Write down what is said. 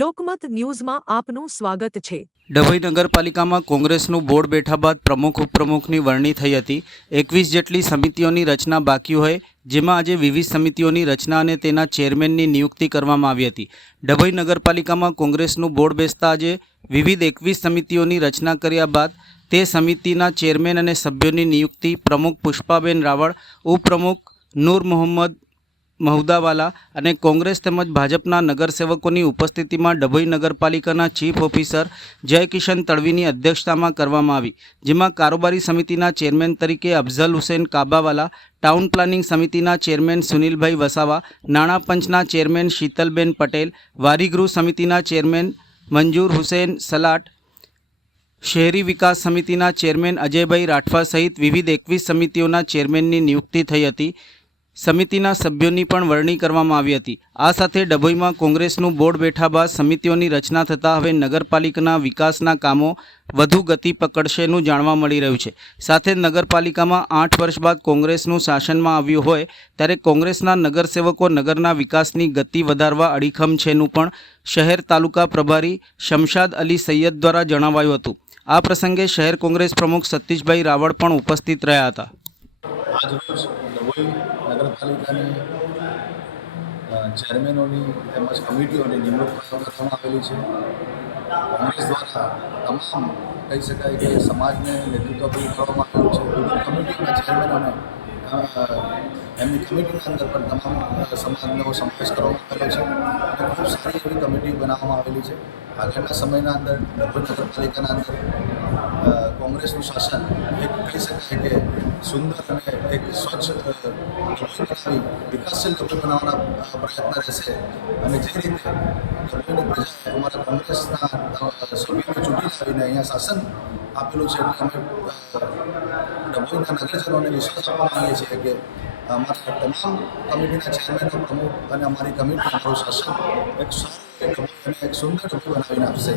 લોકમત ન્યૂઝમાં આપનું સ્વાગત છે। ડભોઈ નગરપાલિકામાં કોંગ્રેસનું બોર્ડ બેઠા બાદ પ્રમુખ ઉપપ્રમુખની વરણી થઈ હતી। 21 જેટલી સમિતિઓની રચના બાકી હોય, જેમાં આજે વિવિધ સમિતિઓની રચના અને તેના ચેરમેનની નિયુક્તિ કરવામાં આવી હતી। ડભોઈ નગરપાલિકામાં કોંગ્રેસનું બોર્ડ બેસતા આજે વિવિધ 21 સમિતિઓની રચના કર્યા બાદ તે સમિતિના ચેરમેન અને સભ્યોની નિયુક્તિ પ્રમુખ પુષ્પાબેન રાવળ, ઉપપ્રમુખ નૂર મોહમ્મદ મહુદાવાલા અને કોંગ્રેસ તેમજ ભાજપના નગરસેવકોની ઉપસ્થિતિમાં ડભોઈ નગરપાલિકાના ચીફ ઓફિસર જયકિશન તડવીની અધ્યક્ષતામાં કરવામાં આવી, જેમાં કારોબારી સમિતિના ચેરમેન તરીકે અફઝલ હુસેન કાબાવાલા, ટાઉન પ્લાનિંગ સમિતિના ચેરમેન સુનિલભાઈ વસાવા, નાણાં પંચના ચેરમેન શીતલબેન પટેલ, વારીગૃહ સમિતિના ચેરમેન મંજૂર હુસેન સલાટ, શહેરી વિકાસ સમિતિના ચેરમેન અજયભાઈ રાઠવા સહિત વિવિધ 21 સમિતિઓના ચેરમેનની નિયુક્તિ થઈ હતી। સમિતિના સભ્યોની પણ વરણી કરવામાં આવી હતી। આ સાથે ડભોઈમાં કોંગ્રેસનું બોર્ડ બેઠા બાદ સમિતિઓની રચના થતાં હવે નગરપાલિકાના વિકાસના કામો વધુ ગતિ પકડશેનું જાણવા મળી રહ્યું છે। સાથે નગરપાલિકામાં 8 વર્ષ બાદ કોંગ્રેસનું શાસનમાં આવ્યું હોય ત્યારે કોંગ્રેસના નગરસેવકો નગરના વિકાસની ગતિ વધારવા અડીખમ છેનું પણ શહેર તાલુકા પ્રભારી શમશાદ અલી સૈયદ દ્વારા જણાવાયું હતું। આ પ્રસંગે શહેર કોંગ્રેસ પ્રમુખ સતીશભાઈ રાવળ પણ ઉપસ્થિત રહ્યા હતા। આજરોજ ડભોઈ નગરપાલિકાની ચેરમેનોની તેમજ કમિટીઓની નિમણૂક કરવામાં આવેલી છે। કોંગ્રેસ દ્વારા તમામ કહી શકાય કે સમાજને નેતૃત્વ પૂરું કરવામાં આવેલું છે। વિવિધ કમિટીઓના ચેરમેનોને એમની કમિટીની અંદર પણ તમામ સમાજનો સમાવેશ કરવામાં આવેલો છે અને ખૂબ સારી એવી કમિટી બનાવવામાં આવેલી છે। આગળના સમયના અંદર ડભોઈ નગરપાલિકાના અંદર કોંગ્રેસનું શાસન એક કહી શકાય કે સુંદર અને એક સ્વચ્છ બનાવી વિકાસશીલ ડભોઈ બનાવવાના પ્રયત્ન રહેશે અને જે રીતે ડભોઈની પ્રજાએ અમારા કોંગ્રેસના સભ્યોને ચૂંટી લાવીને અહીંયા શાસન આપેલું છે, એટલે અમે ડભોઈના નગરજનોને વિશ્વાસ આપવા માંગીએ છીએ કે અમારા તમામ કમિટીના ચેરમેનો, પ્રમુખ અને અમારી કમિટી અમારું શાસન એક સારું ડભોઈ અને એક સુંદર ડભોઈ બનાવીને આપશે।